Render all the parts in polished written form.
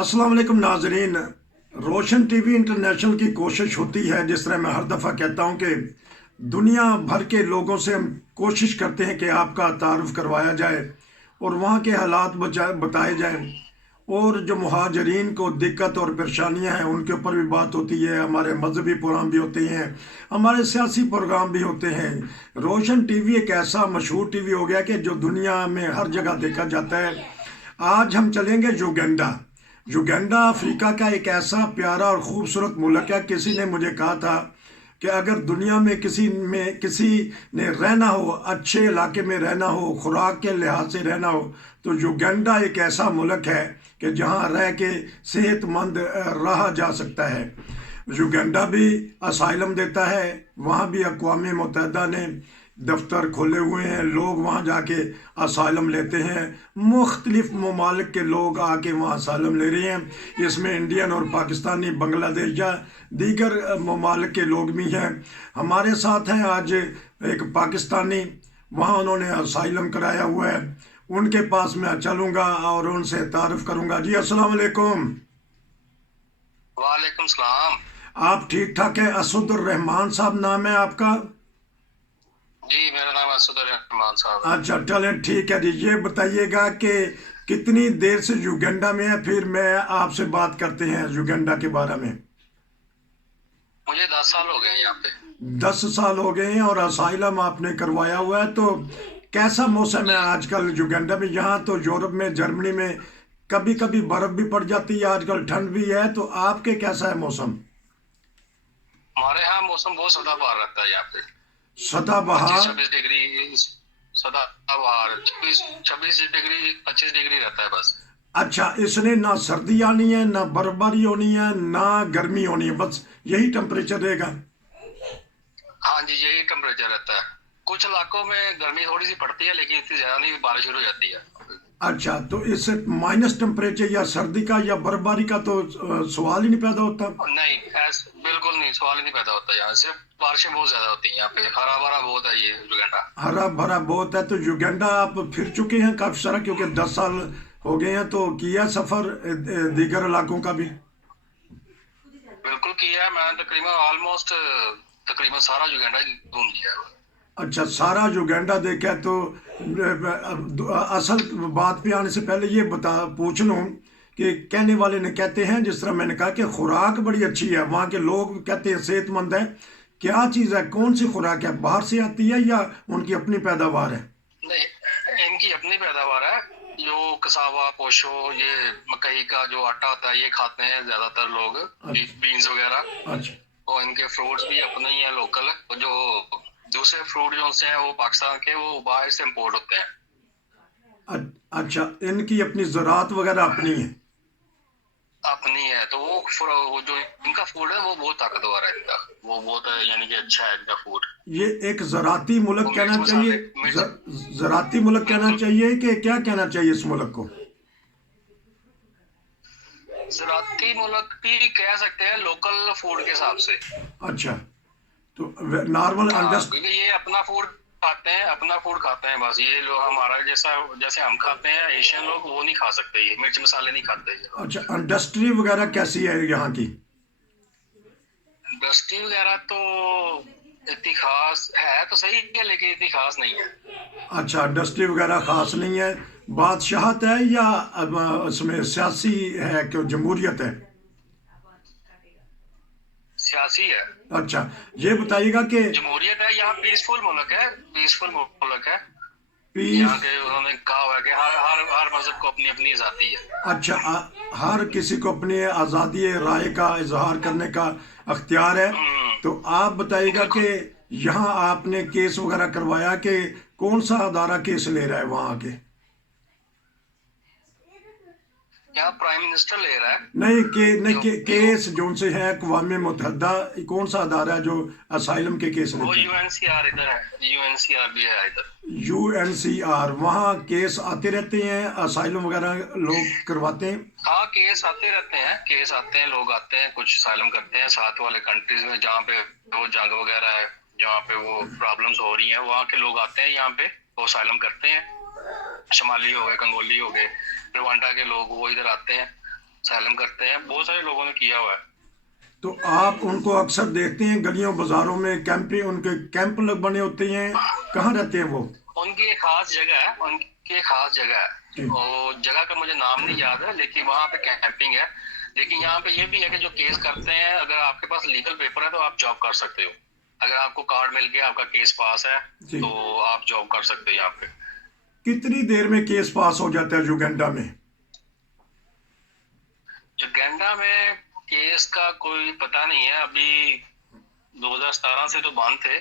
अस्सलाम वालेकुम नाजरीन। रोशन टीवी इंटरनेशनल की कोशिश होती है, जिस तरह मैं हर दफ़ा कहता हूं कि दुनिया भर के लोगों से हम कोशिश करते हैं कि आपका तारुफ करवाया जाए और वहाँ के हालात बताए जाएं। और जो मुहाजरीन को दिक्कत और परेशानियां हैं उनके ऊपर भी बात होती है। हमारे मजहबी प्रोग्राम भी होते हैं, हमारे सियासी प्रोग्राम भी होते हैं। रोशन टीवी एक ऐसा मशहूर टीवी हो गया कि जो दुनिया में हर जगह देखा जाता है। आज हम चलेंगे युगांडा। युगांडा अफ्रीका का एक ऐसा प्यारा और खूबसूरत मुल्क है। किसी ने मुझे कहा था कि अगर दुनिया में किसी ने रहना हो, अच्छे इलाके में रहना हो, खुराक के लिहाज से रहना हो, तो युगांडा एक ऐसा मुल्क है कि जहाँ रह के सेहतमंद रहा जा सकता है। युगांडा भी असाइलम देता है, वहाँ भी अक़वाम मुत्तहिदा ने दफ्तर खोले हुए हैं। लोग वहाँ जाके असाइलम लेते हैं। मुख्तलिफ ममालिक के लोग आके वहाँ असाइलम ले रहे हैं। इसमें इंडियन और पाकिस्तानी, बांग्लादेश या दीगर ममालिक के लोग भी हैं। हमारे साथ हैं आज एक पाकिस्तानी, वहाँ उन्होंने असाइलम कराया हुआ है। उनके पास मैं चलूँगा और उनसे तारुफ करूँगा। जी अस्सलाम वालेकुम। वालेकुम सलाम। आप ठीक ठाक है? असदुर रहमान साहब नाम है आपका? जी मेरा नाम असद रहमान साहब है। अच्छा चलें, ठीक है जी। ये बताइएगा कि कितनी देर से युगांडा में है, फिर मैं आपसे बात करते हैं युगांडा के बारे में। मुझे 10 साल हो गए यहाँ पे। 10 साल हो गए हैं और असाइलम आपने करवाया हुआ है। तो कैसा मौसम है जी आजकल युगांडा में? यहाँ तो यूरोप में, जर्मनी में कभी कभी बर्फ भी पड़ जाती है, आजकल ठंड भी है। तो आपके कैसा है मौसम? हमारे यहाँ मौसम बहुत सदाबहार रहता है यहाँ पे। पच्चीस सदाबहार? छब्बीस डिग्री सदाबहार 26 26 डिग्री 25 डिग्री रहता है बस। अच्छा, इसने ना सर्दी आनी है, ना बर्फबारी होनी है, ना गर्मी होनी है, बस यही टेम्परेचर रहेगा। हाँ जी यही टेम्परेचर रहता है। कुछ इलाकों में गर्मी थोड़ी सी पड़ती है लेकिन इतनी ज्यादा नहीं, बारिश शुरू हो जाती है। अच्छा, तो इससे माइनस टेम्परेचर या सर्दी का या बर्फबारी का तो सवाल ही नहीं पैदा होता। नहीं बिल्कुल नहीं, सवाल ही नहीं पैदा होता। यहाँ सिर्फ बारिशें बहुत ज्यादा होती हैं, यहाँ पे हरा भरा बहुत है ये युगांडा। हरा भरा बहुत है। तो युगांडा आप फिर चुके हैं काफी सारा, क्योंकि 10 साल हो गए हैं, तो किया सफर दीगर इलाकों का भी? बिल्कुल किया है, मैंने तकरीबन ऑलमोस्ट तकरीबन सारा युगांडा घूम लिया है। अच्छा, सारा युगांडा देखा है। तो असल बात पे आने से पहले ये बता पूछ लूं कि कहने वाले ने कहते हैं, जिस तरह मैंने कहा कि खुराक बड़ी अच्छी है, वहाँ के लोग कहते हैं सेहतमंद है। क्या चीज़ है, कौन सी खुराक है? बाहर से आती है या उनकी अपनी पैदावार है? नहीं इनकी अपनी पैदावार है। जो कसावा पोशो, ये मकई का जो आटा होता है ये खाते हैं ज्यादातर लोग, अच्छा। बीन्स वगैरह। अच्छा। और इनके फ्रूट्स भी अपने ही हैं लोकल। जो दूसरे फ्रूट जो से हैं वो पाकिस्तान के, वो बाहर से इम्पोर्ट होते हैं। अच्छा, इनकी अपनी ज़रात वगैरह अपनी है? अपनी है तो वो जो इनका फूड है वो बहुत ताकतवर है इनका। वो बहुत यानी कि अच्छा है इनका फूड। ये एक ज़राती मुल्क वो कहना मिर्च चाहिए? मसाले मिर्च ज़राती मुल्क कहना बिल्कुल चाहिए कि क्या कहना चाहिए इस मुल्क को? ज़राती मुल्क भी कह सकते हैं, लोकल फूड के हिसाब से। अच्छा, तो नॉर्मल हाँ अंडरस्ट। क्योंकि ये अपना फूड खाते हैं, अपना फूड खाते हैं बस। ये लोग हमारा जैसा जैसे हम खाते हैं एशियन लोग, वो नहीं खा सकते, ये मिर्च मसाले नहीं खाते ये लोग। अच्छा, इंडस्ट्री वगैरह कैसी है यहाँ की? इंडस्ट्री वगैरह तो इतनी खास है तो सही है लेकिन इतनी खास नहीं है। अच्छा, इंडस्ट्री वगैरह ख़ास नहीं है। बादशाहत है या उसमें सियासी है, क्यों जमहूरियत है? सियासी है। अच्छा, ये बताइएगा कि जमहूरियत है यहाँ, पीसफुल मुल्क है, पीसफुल मुल्क है। पीस। यहाँ के उन्होंने कहा हुआ है कि हर हर हर मजहब को अपनी अपनी आजादी है। अच्छा, हर किसी को अपनी आज़ादी राय का इजहार करने का अख्तियार है। तो आप बताइएगा कि बिल्कुल। यहाँ आपने केस वगैरह करवाया कि कौन सा अदारा केस ले रहा है वहाँ के? यहाँ प्राइम मिनिस्टर ले रहा है। नहीं नहीं जो जो केस जो उनसे है अक़वाम मुत्तहिदा, कौन सा अदारा है जो असाइलम के केस वो लेता है? यूएनसीआर इधर है, यूएनसीआर भी है इधर। UNCR, वहाँ केस आते रहते हैं, असाइलम वगैरह लोग करवाते हैं? हाँ केस आते रहते हैं, केस आते हैं, लोग आते हैं, कुछ साइलम करते हैं साथ वाले कंट्रीज में जहाँ पे वो जंग वगैरह है, जहाँ पे वो प्रॉब्लम्स हो रही हैं, वहाँ के लोग आते हैं यहाँ पे, वो साइलम करते हैं। शमाली हो गए, कंगोली हो गए, रवांडा के लोग वो इधर आते हैं। साइलम करते हैं, बहुत सारे लोगों ने किया हुआ है। तो आप उनको अक्सर देखते हैं गलियों बाजारों में, कैंपें, उनके कैंप लग बने होते हैं, कहाँ रहते हैं वो? उनकी एक खास जगह है, उनकी एक खास जगह है, जी और जगह का मुझे नाम नहीं याद है, लेकिन वहाँ पे कैंपिंग है। लेकिन यहाँ पे ये भी है कि जो केस करते हैं, अगर आपके पास लीगल पेपर है तो आप जॉब कर सकते हो। अगर आपको कार्ड मिल गया, आपका केस पास है, जी। तो आप जॉब कर सकते हो यहाँ पे। कितनी देर में केस पास हो जाता है युगांडा में? युगांडा में केस का कोई पता नहीं है अभी। 2017 से तो बंद थे,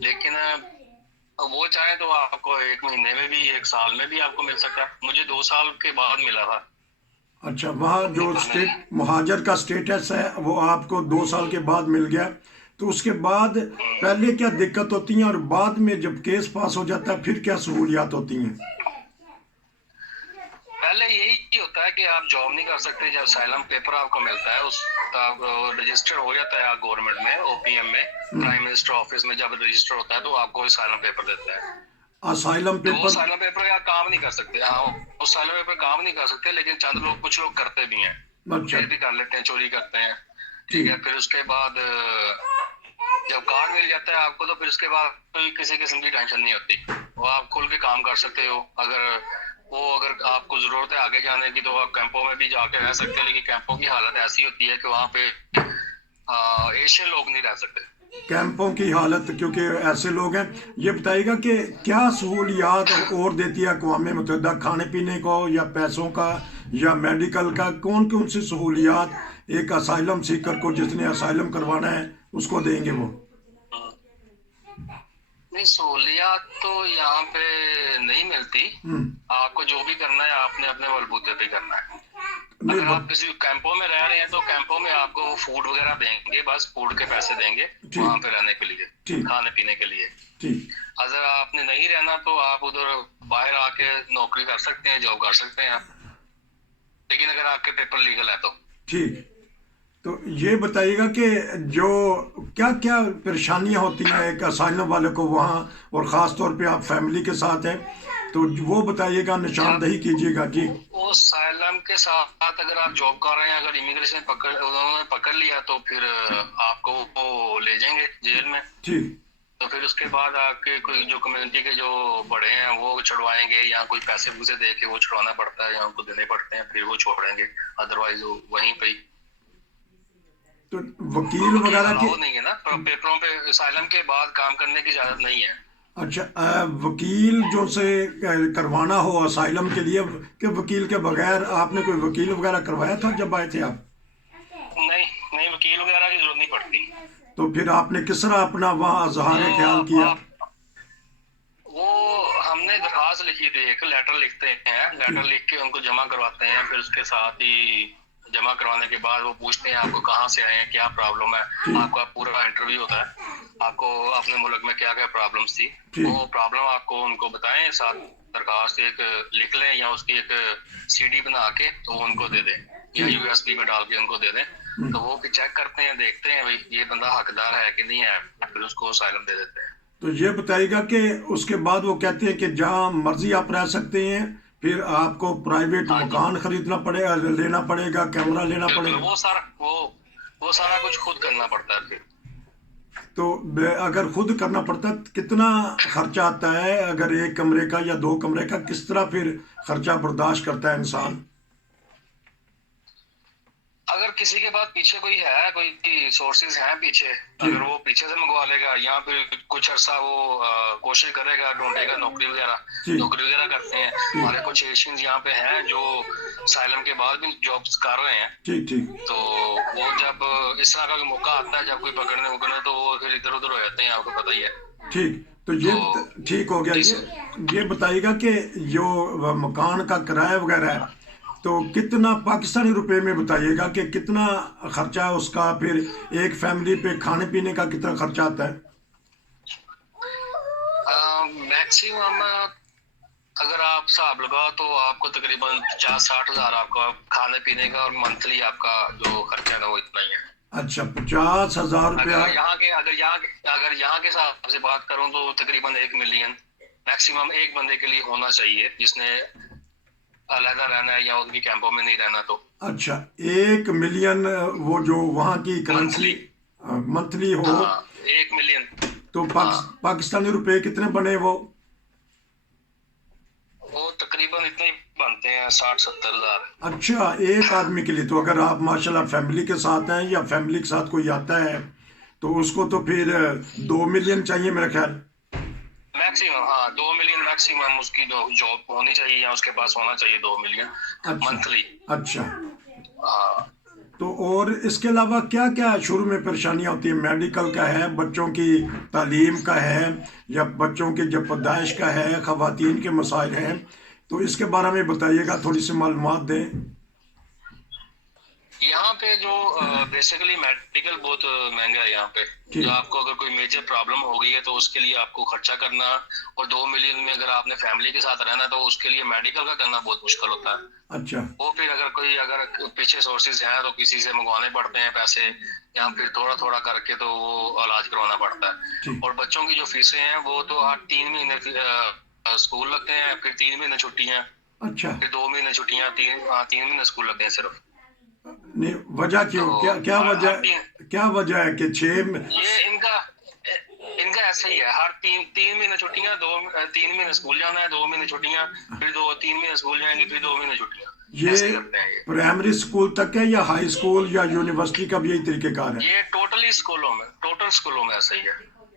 लेकिन वो चाहे तो आपको 1 महीने में भी, 1 साल में भी आपको मिल सकता है। मुझे 2 साल के बाद मिला था अच्छा, वहाँ जो निकलने में। स्टेट मुहाजिर का स्टेटस है वो आपको 2 साल के बाद मिल गया, तो उसके बाद पहले क्या दिक्कत होती है और बाद में जब केस पास हो जाता है फिर क्या सहूलियात होती हैं? पहले यही होता है कि आप जॉब नहीं कर सकते। जब साइलम पेपर आपको मिलता है, उस रजिस्टर हो जाता है गवर्नमेंट में, ओपीएम में, प्राइम मिनिस्टर ऑफिस में जब रजिस्टर होता है तो आपको साइलम पेपर देता है। असाइलम तो वो पेपर। साइलम पेपर का काम नहीं कर सकते। हाँ, वो साइलम पेपर काम नहीं कर सकते, लेकिन चंद लोग, कुछ लोग करते भी हैं, अच्छा। फिर भी कर लेते हैं, चोरी करते हैं। ठीक है, ठीक। फिर उसके बाद जब कार्ड मिल जाता है आपको, तो फिर उसके बाद कोई किसी किस्म की टेंशन नहीं होती। वो आप खुल के काम कर सकते हो। अगर आपको जरूरत है आगे जाने की, तो आप कैंपों में भी जाके रह सकते हैं, लेकिन कैंपों की हालत ऐसी होती है कि वहाँ पे एशियन लोग नहीं रह सकते। कैंपों की हालत, क्योंकि ऐसे लोग हैं। ये बताइएगा कि क्या सहूलियात और देती है अक़वाम मुत्तहिदा, खाने पीने को या पैसों का या मेडिकल का, कौन कौन सी सहूलियात एक असाइलम सीकर को, जिसने असाइलम करवाना है, उसको देंगे वो? नहीं, सहूलियात तो यहाँ पे नहीं मिलती। हम्म। आपको जो भी करना है आपने अपने बलबूते पे करना है। नहीं अगर आप किसी कैंपों में रह रहे हैं तो कैंपों में आपको फूड वगैरह देंगे, बस फूड के पैसे देंगे वहां ठीक। पे रहने के लिए, ठीक। खाने पीने के लिए। ठीक। अगर आपने नहीं रहना तो आप उधर बाहर आके नौकरी कर सकते हैं, जॉब कर सकते हैं, लेकिन अगर आपके पेपर लीगल है तो। ठीक। तो ये बताइएगा कि जो क्या क्या परेशानियां होती हैं एक असाइलम वाले को वहाँ, और ख़ास तौर पे आप फैमिली के साथ हैं, तो वो बताइएगा, जब निशानदही कीजिएगा जी। वो साइलम के साथ अगर आप जॉब कर रहे हैं, अगर इमिग्रेशन उन्होंने पकड़ लिया तो फिर आपको वो ले जाएंगे जेल में। ठीक। तो फिर उसके बाद आपके कोई जो कम्युनिटी के जो बड़े हैं वो छुड़वाएंगे, या कोई पैसे पूसे दे के वो छुड़वाना पड़ता है, या उनको देने पड़ते हैं, फिर वो छोड़ेंगे। अदरवाइज वो वहीं पे तो वकील वकील वगैरह के। अलाउ नहीं है ना, पेपरों पे साइलम के बाद काम करने की इजाजत नहीं है। अच्छा, वकील जो से करवाना हो असाइलम के लिए, कि वकील के बगैर आपने कोई वकील वगैरह करवाया था जब आए थे आप? नहीं, नहीं, वकील वगैरह की जरूरत नहीं पड़ती। तो फिर आपने किस तरह अपना वहाँ इजहार वो ख्याल किया? वो हमने दरखास्त लिखी थी, एक लेटर लिखते हैं, लेटर लिख के उनको जमा करवाते हैं। फिर उसके साथ ही जमा करवाने के बाद वो पूछते हैं आपको कहाँ से आए हैं, क्या प्रॉब्लम है। आपका पूरा इंटरव्यू होता है, आपको अपने मुल्क में क्या क्या प्रॉब्लम्स थी, वो प्रॉब्लम आपको उनको बताएं, साथ दरखास्त एक लिख लें, या उसकी एक सीडी बना के तो उनको दे दें, या यूएसबी में डाल के उनको दे दें। तो वो फिर चेक करते हैं, देखते हैं भाई ये बंदा हकदार है कि नहीं है, फिर उसको असाइलम दे देते हैं। तो ये बताइएगा कि उसके बाद वो कहते हैं कि जहाँ मर्जी आप रह सकते हैं, फिर आपको प्राइवेट हाँ जी, मकान खरीदना पड़ेगा, लेना पड़ेगा, कैमरा लेना बिल्कुल। पड़ेगा। वो सारा कुछ खुद करना पड़ता है फिर। तो अगर खुद करना पड़ता है तो कितना खर्चा आता है? अगर एक कमरे का या 2 कमरे का, किस तरह फिर खर्चा बर्दाश्त करता है इंसान? अगर किसी के पास पीछे कोई है, कोई सोर्सेज हैं पीछे, जी। अगर वो पीछे से मंगवा लेगा, या फिर कुछ अर्सा वो कोशिश करेगा, ढूंढेगा नौकरी वगैरह, जी। नौकरी वगैरह करते हैं। हमारे कुछ एशियंस यहाँ पे हैं जो साइलम के बाद भी जॉब्स कर रहे हैं। ठीक। ठीक। तो वो जब इस तरह का कोई मौका आता है, जब कोई पकड़ने तो वो फिर इधर उधर हो जाते हैं, आपको पता ही है। ठीक। तो ये तो ठीक हो गया। ये बताइएगा कि जो मकान का किराया वगैरह है, तो कितना पाकिस्तानी रुपए में बताइएगा कि कितना खर्चा है उसका, फिर एक फैमिली पे खाने पीने का कितना खर्चा आता है? मैक्सिमम अगर आप हिसाब लगाओ तो आपको तकरीबन 50-60 हजार आपका खाने पीने का, और मंथली आपका जो खर्चा है ना वो इतना ही है। अच्छा, 50,000 रुपया। अगर यहाँ के हिसाब से बात करूं तो तकरीबन 1 मिलियन मैक्सिमम एक बंदे के लिए होना चाहिए, जिसने अलहदा रहना है या उनकी कैंपों में नहीं रहना तो। अच्छा, 1 मिलियन वो जो वहाँ की करेंसी मंथली। मंथली हो, हाँ 1 मिलियन। तो हाँ पाकिस्तानी रुपए कितने बने वो? वो तकरीबन इतने ही बनते हैं 60-70 हज़ार। अच्छा, एक आदमी के लिए तो अगर आप माशाल्लाह फैमिली के साथ हैं या फैमिली के साथ कोई आता है तो उसको तो फिर 2 मिलियन चाहिए मेरा ख्याल। मैक्सिमम, हाँ 2 मिलियन मैक्सिमम उसकी जॉब होनी चाहिए या उसके पास होना चाहिए 2 मिलियन अच्छा। मंथली। अच्छा, हाँ। तो और इसके अलावा क्या क्या शुरू में परेशानियां होती है? मेडिकल का है, बच्चों की तालीम का है, या बच्चों की जब पैदाइश का है, खवातीन के मसाइल हैं, तो इसके बारे में बताइएगा, थोड़ी सी मालूमात दें। यहाँ पे जो बेसिकली मेडिकल बहुत महंगा है यहाँ पे। जो ठीक। आपको अगर कोई मेजर प्रॉब्लम हो गई है तो उसके लिए आपको खर्चा करना, और 2 मिलियन में अगर आपने फैमिली के साथ रहना है तो उसके लिए मेडिकल का करना बहुत मुश्किल होता है। अच्छा। वो फिर अगर पीछे सोर्सेज हैं तो किसी से मंगवाने पड़ते हैं पैसे, या फिर थोड़ा थोड़ा करके तो वो इलाज करवाना पड़ता है। ठीक। और बच्चों की जो फीसें हैं वो तो हर 3 महीने स्कूल लगते हैं, फिर 3 महीने छुट्टियां, अच्छा। फिर 2 महीने छुट्टियां, 3 महीने स्कूल लगते हैं सिर्फ। नहीं, वजह तो क्यों, क्या क्या हर वजह, तीन, क्या वजह है कि ये इनका इनका ऐसा ही है। हर तीन तीन महीने छुट्टियां, 3 महीने स्कूल जाना है, 2 महीने छुट्टियां, फिर 2-3 महीने स्कूल जाएंगे, फिर 2 महीने छुट्टियां। ये ऐसे ही करते हैं ये। प्राइमरी स्कूल तक है या हाई स्कूल या यूनिवर्सिटी का भी यही तरीकेकार है? ये टोटल स्कूलों में ऐसा ही है।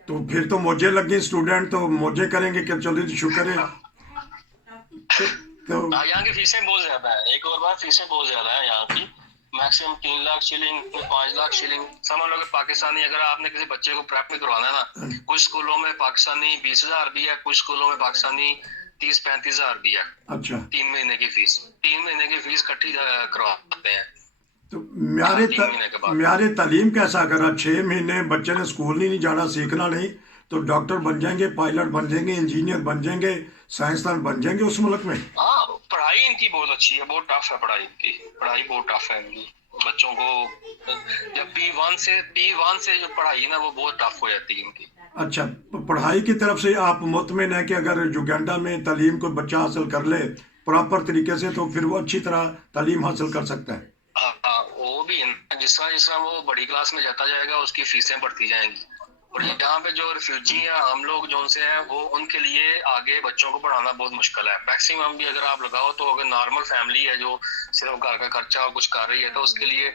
तो फिर तो मौजे लगे, स्टूडेंट तो मौजे करेंगे कि चलो जी शुक्र है। तो हाँ, यहाँ की फीसें बहुत ज्यादा है। एक और बात, फीसें बहुत ज्यादा है यहाँ की। Maximum 3 lakh shilling, 5 lakh shilling. समझ लो कि पाकिस्तानी, अगर आपने किसी बच्चे को प्रेप में करवाना है ना, कुछ स्कूलों में पाकिस्तानी 20 हज़ार भी है, कुछ स्कूलों में पाकिस्तानी 30-35 हज़ार भी है। अच्छा, 3 महीने की फीस, 3 महीने की फीस इकट्ठी करवाते हैं। तो हाँ म्यारे 3 महीने के बाद। म्यारे तालीम कैसा? अगर आप 6 महीने बच्चे ने स्कूल नहीं जाना, सीखना नहीं, तो डॉक्टर बन जाएंगे, पायलट बन जाएंगे, इंजीनियर बन जाएंगे, साइंसदान बन जाएंगे उस मुल्क में? हाँ पढ़ाई इनकी बहुत अच्छी है, बहुत टफ है पढ़ाई इनकी। पढ़ाई बहुत टफ है इनकी। बच्चों को जब P1 से जो पढ़ाई है ना वो बहुत टफ हो जाती है इनकी। अच्छा, पढ़ाई की तरफ से आप मुतमिन है कि अगर युगांडा में तालीम कोई बच्चा हासिल कर ले प्रॉपर तरीके से तो फिर वो अच्छी तरह तालीम हासिल कर सकता है? हाँ हाँ, वो भी है ना। जिस तरह वो बड़ी क्लास में जाता जाएगा उसकी फीसें बढ़ती जाएंगी। और ये यहाँ पे जो रिफ्यूजी हैं, हम लोग जो उनसे हैं, वो उनके लिए आगे बच्चों को पढ़ाना बहुत मुश्किल है। मैक्सिमम भी अगर आप लगाओ तो अगर नॉर्मल फैमिली है जो सिर्फ घर का खर्चा और कुछ कर रही है तो उसके लिए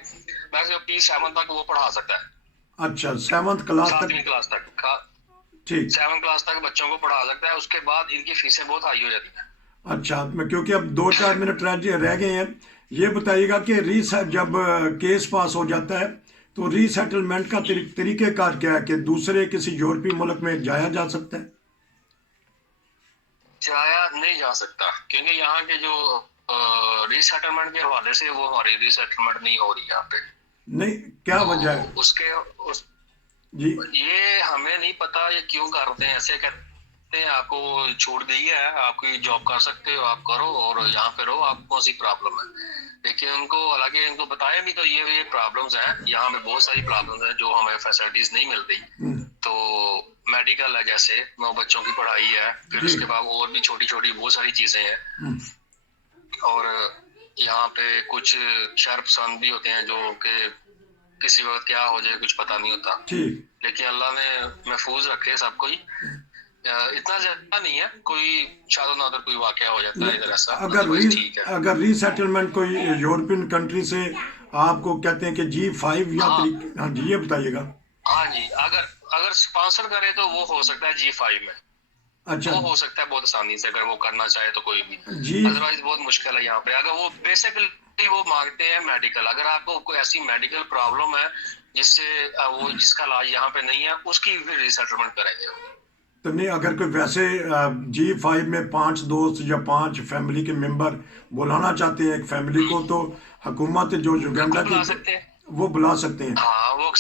मैक्सिमम P7 तक वो पढ़ा सकता है। अच्छा, 7th क्लास तक? 7वीं क्लास तक, ठीक। 7 क्लास तक बच्चों को पढ़ा सकता है। उसके बाद इनकी फीसें बहुत हाई हो जाती हैं। अच्छा, मैं क्योंकि अब 2-4 मिनट रह गए हैं, ये बताइएगा कि जब केस पास हो जाता है तो रीसेटलमेंट का तरीकेकार क्या है कि दूसरे किसी यूरोपीय मुल्क में जाया जा सकता है? जाया नहीं जा सकता, क्योंकि यहाँ के जो रीसेटलमेंट के हवाले से वो हमारी रीसेटलमेंट नहीं हो रही यहाँ पे। नहीं, क्या वजह है? तो उसके उस जी। ये हमें नहीं पता ये क्यों करते हैं ऐसे। कहते हैं आपको छूट दी है, आपकी जॉब कर सकते हो, आप करो और यहाँ पे रहो, आपको कौन सी प्रॉब्लम है। लेकिन उनको, हालांकि इनको बताया भी तो ये प्रॉब्लम्स हैं यहाँ पे, बहुत सारी प्रॉब्लम्स हैं जो हमें फैसिलिटीज नहीं मिल रही। हम्म, तो मेडिकल है, जैसे वो बच्चों की पढ़ाई है, फिर जी। उसके बाद और भी छोटी छोटी बहुत सारी चीजें हैं। हम्म, और यहाँ पे कुछ शर्प पसंद भी होते हैं जो कि किसी वक्त क्या हो जाए कुछ पता नहीं होता। ठीक। लेकिन अल्लाह ने महफूज रखे सबको ही। इतना ज्यादा नहीं है, कोई शादो नादर कोई वाकया हो जाता है इधर ऐसा, अदरवाइज ठीक है। अगर रीसेटलमेंट कोई यूरोपियन कंट्री से आपको कहते हैं कि G5 या हाँ हाँ जी, ये बताइएगा। हाँ जी, अगर अगर स्पॉन्सर करे तो वो हो सकता है G5 में। अच्छा। वो हो सकता है बहुत आसानी से, अगर वो करना चाहे तो कोई भी। जी। अदरवाइज बहुत मुश्किल है यहाँ पे। अगर वो बेसिकली वो मांगते हैं मेडिकल, अगर आपको कोई ऐसी मेडिकल प्रॉब्लम है जिससे वो जिसका इलाज यहाँ पे नहीं है, उसकी भी रिसेटलमेंट करेंगे वो। तो नहीं, अगर कोई वैसे G5 में 5 दोस्त या 5 फैमिली के मेंबर बुलाना चाहते हैं एक फैमिली को, तो हुकूमत जो युगांडा बिल्कुल की बुला सकते हैं। वो बुला सकते हैं? हाँ वो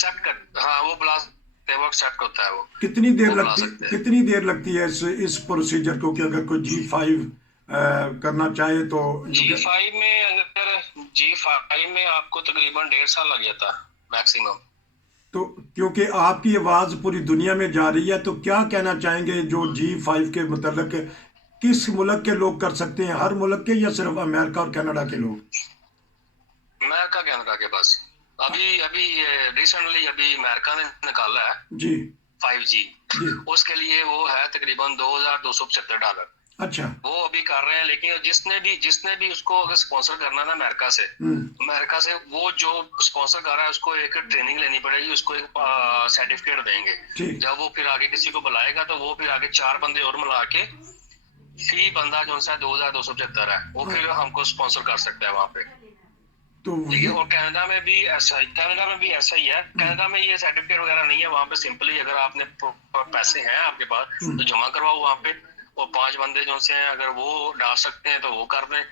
बुला सकते हैं, वो एक्सेप्ट होता है वो। वो बुला सकते हैं। कितनी देर लगती है इस प्रोसीजर को कि अगर कोई G5 करना चाहे तो G5 में अगर G5 में आपको तकरीबन 1.5 साल लग जाता है मैक्सिमम। तो क्योंकि आपकी आवाज़ पूरी दुनिया में जा रही है, तो क्या कहना चाहेंगे जो G5 के मतलब किस मुल्क के लोग कर सकते हैं, हर मुल्क के या सिर्फ अमेरिका और कनाडा के लोग? अमेरिका कनाडा के पास अभी अभी रिसेंटली अभी अमेरिका ने निकाला है जी 5G। जी। उसके लिए वो है तकरीबन $2275। अच्छा। वो अभी कर रहे हैं, लेकिन जिसने भी उसको अगर स्पॉन्सर करना ना अमेरिका से, वो जो स्पॉन्सर कर रहा है उसको एक ट्रेनिंग लेनी पड़ेगी, उसको एक सर्टिफिकेट देंगे। ठीक। जब वो फिर आगे किसी को बुलाएगा तो वो फिर आगे 4 बंदे और मिला के फी बंदा जो सा 2275 है वो फिर हमको स्पॉन्सर कर सकता है वहां पे। तो ठीक है। और कनाडा में भी ऐसा ही है। कनाडा में ये सर्टिफिकेट वगैरह नहीं है, वहां पे सिंपली अगर आपने पैसे हैं आपके पास तो जमा करवाओ वहां पे, और 5 बंदे जो से हैं अगर वो डाल सकते हैं तो वो कर दें,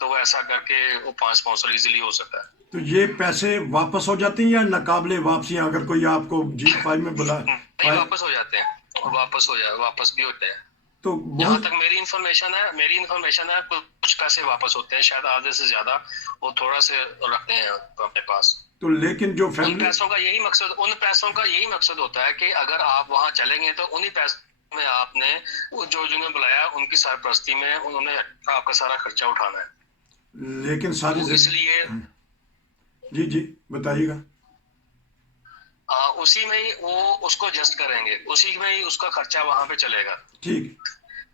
तो वो ऐसा करके वो 5 स्पॉन्सर इजीली हो सकता है। तो ये पैसे वापस हो जाते हैं या नाकाबिले वापसी? अगर कोई आपको G5 में बुला नहीं, वापस हो जाते हैं और वापस भी होते हैं। तो जहाँ तक मेरी इन्फॉर्मेशन है कुछ पैसे वापस होते हैं, शायद आधे से ज्यादा वो थोड़ा से रखते हैं अपने पास। तो लेकिन जो उन फैमिली पैसों का यही मकसद होता है कि अगर आप वहाँ चलेंगे तो उन्हीं पैसों में आपने वो जो जिन्हें बुलाया उनकी सरपरस्ती में उन्होंने आपका सारा खर्चा उठाना है। लेकिन सारी तो इसलिए जी जी बताइएगा। उसी में ही वो उसको एडजस्ट करेंगे, उसी में ही उसका खर्चा वहां पे चलेगा। ठीक।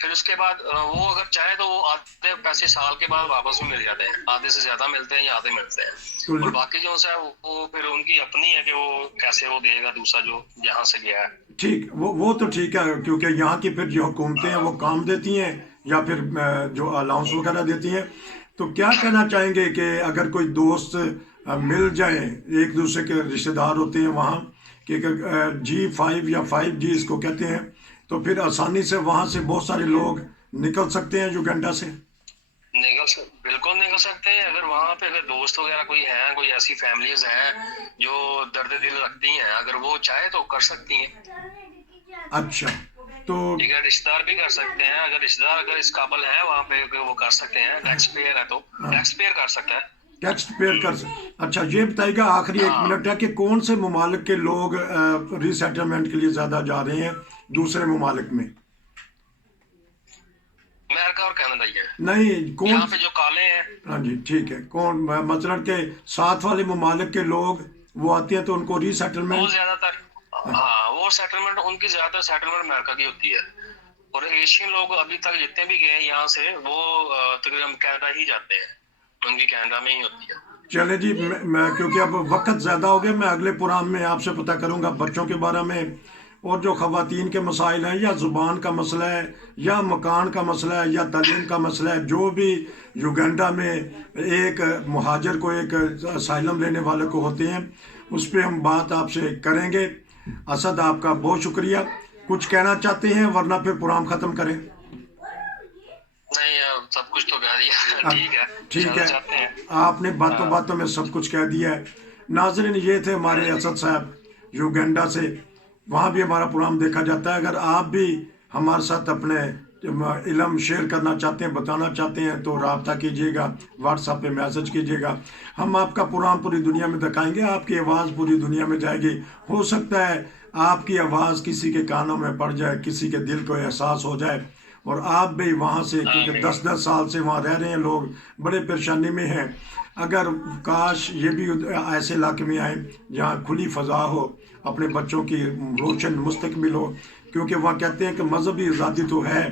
फिर उसके बाद वो अगर चाहे तो वो आधे पैसे साल के बाद वापस भी मिल जाते हैं, आधे से ज्यादा मिलते हैं या आधे मिलते हैं। और बाकी जो है वो फिर उनकी अपनी है कि वो कैसे वो देगा दूसरा जो यहाँ से गया है। ठीक, वो तो ठीक है, क्योंकि यहाँ की फिर जो हुकूमतें हैं वो काम देती हैं या फिर जो अलाउंस वगैरह देती हैं। तो क्या कहना चाहेंगे कि अगर कोई दोस्त मिल जाए, एक दूसरे के रिश्तेदार होते हैं वहाँ कि G5 या 5G इसको कहते हैं, तो फिर आसानी से वहाँ से बहुत सारे लोग निकल सकते हैं युगांडा से? बिल्कुल निकल सकते हैं। अगर वहाँ पे अगर दोस्त वगैरह कोई है, कोई ऐसी फैमिलीज हैं जो दर्द दिल रखती हैं, अगर वो चाहे तो कर सकती हैं। अच्छा। तो ठीक है, रिश्तेदार भी कर सकते हैं। अगर रिश्तेदार अगर इस काबिल है वहाँ पे वो कर सकते हैं। टैक्स पेयर है तो टैक्स पेयर कर सकता है। टैक्स पेयर कर अच्छा, ये बताइएगा आखिरी 1 मिनट है कि कौन से ममालिक के लोग रीसेटलमेंट के लिए ज्यादा जा रहे हैं दूसरे ममालिक में? अमेरिका और कनाडा ही है। नहीं, कौन यहाँ पे जो काले हैं। हाँ जी ठीक है। कौन मतलब के साथ वाले ममालिक के लोग वो आते हैं तो उनको रीसेटलमेंट? वो ज्यादातर वो सेटलमेंट उनकी ज्यादातर सेटलमेंट अमेरिका की होती है। और एशियन लोग अभी तक जितने भी गए यहाँ से वो तकरीबन कनाडा ही जाते हैं, उनकी कनाडा में ही होती है। चले जी, मैं क्योंकि अब वक्त ज़्यादा हो गया, मैं अगले प्रोग्राम में आपसे पता करूंगा बच्चों के बारे में, और जो ख़वातीन के मसाइल हैं, या ज़ुबान का मसला है, या मकान का मसला है, या तालीम का मसला है, जो भी युगांडा में एक मुहाजिर को, एक असाइलम लेने वाले को होते हैं, उस पर हम बात आपसे करेंगे। असद, आपका बहुत शुक्रिया। कुछ कहना चाहते हैं वरना फिर प्रोग्राम ख़त्म करें? नहीं, सब कुछ तो कह दिया। ठीक है, आपने बातों बातों में सब कुछ कह दिया है। नाज़रीन, ये थे हमारे असद साहब युगांडा से, वहाँ भी हमारा प्रोग्राम देखा जाता है। अगर आप भी हमारे साथ अपने इल्म शेयर करना चाहते हैं, बताना चाहते हैं, तो रब्ता कीजिएगा, व्हाट्सएप पे मैसेज कीजिएगा। हम आपका प्रोग्राम पूरी दुनिया में दिखाएंगे, आपकी आवाज़ पूरी दुनिया में जाएगी। हो सकता है आपकी आवाज़ किसी के कानों में पड़ जाए, किसी के दिल को एहसास हो जाए, और आप भी वहाँ से, क्योंकि 10-10 साल से वहाँ रह रहे हैं लोग, बड़े परेशानी में हैं। अगर काश ये भी ऐसे इलाके में आए जहाँ खुली फ़ज़ा हो, अपने बच्चों की रोशन मुस्तकबिल हो, क्योंकि वहाँ कहते हैं कि मजहबी आज़ादी तो है,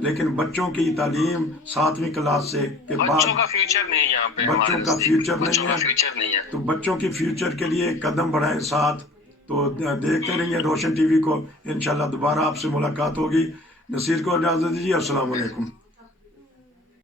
लेकिन बच्चों की तालीम 7वीं क्लास से के बाद बच्चों का फ्यूचर नहीं है यहाँ पे, बच्चों का फ्यूचर नहीं है। तो बच्चों की फ्यूचर के लिए कदम बढ़ाएं साथ। तो देखते रहिए रोशन टीवी को। इंशाल्लाह दोबारा आपसे मुलाकात होगी। नसीर को इजाज़त दीजिए। अस्सलाम वालेकुम।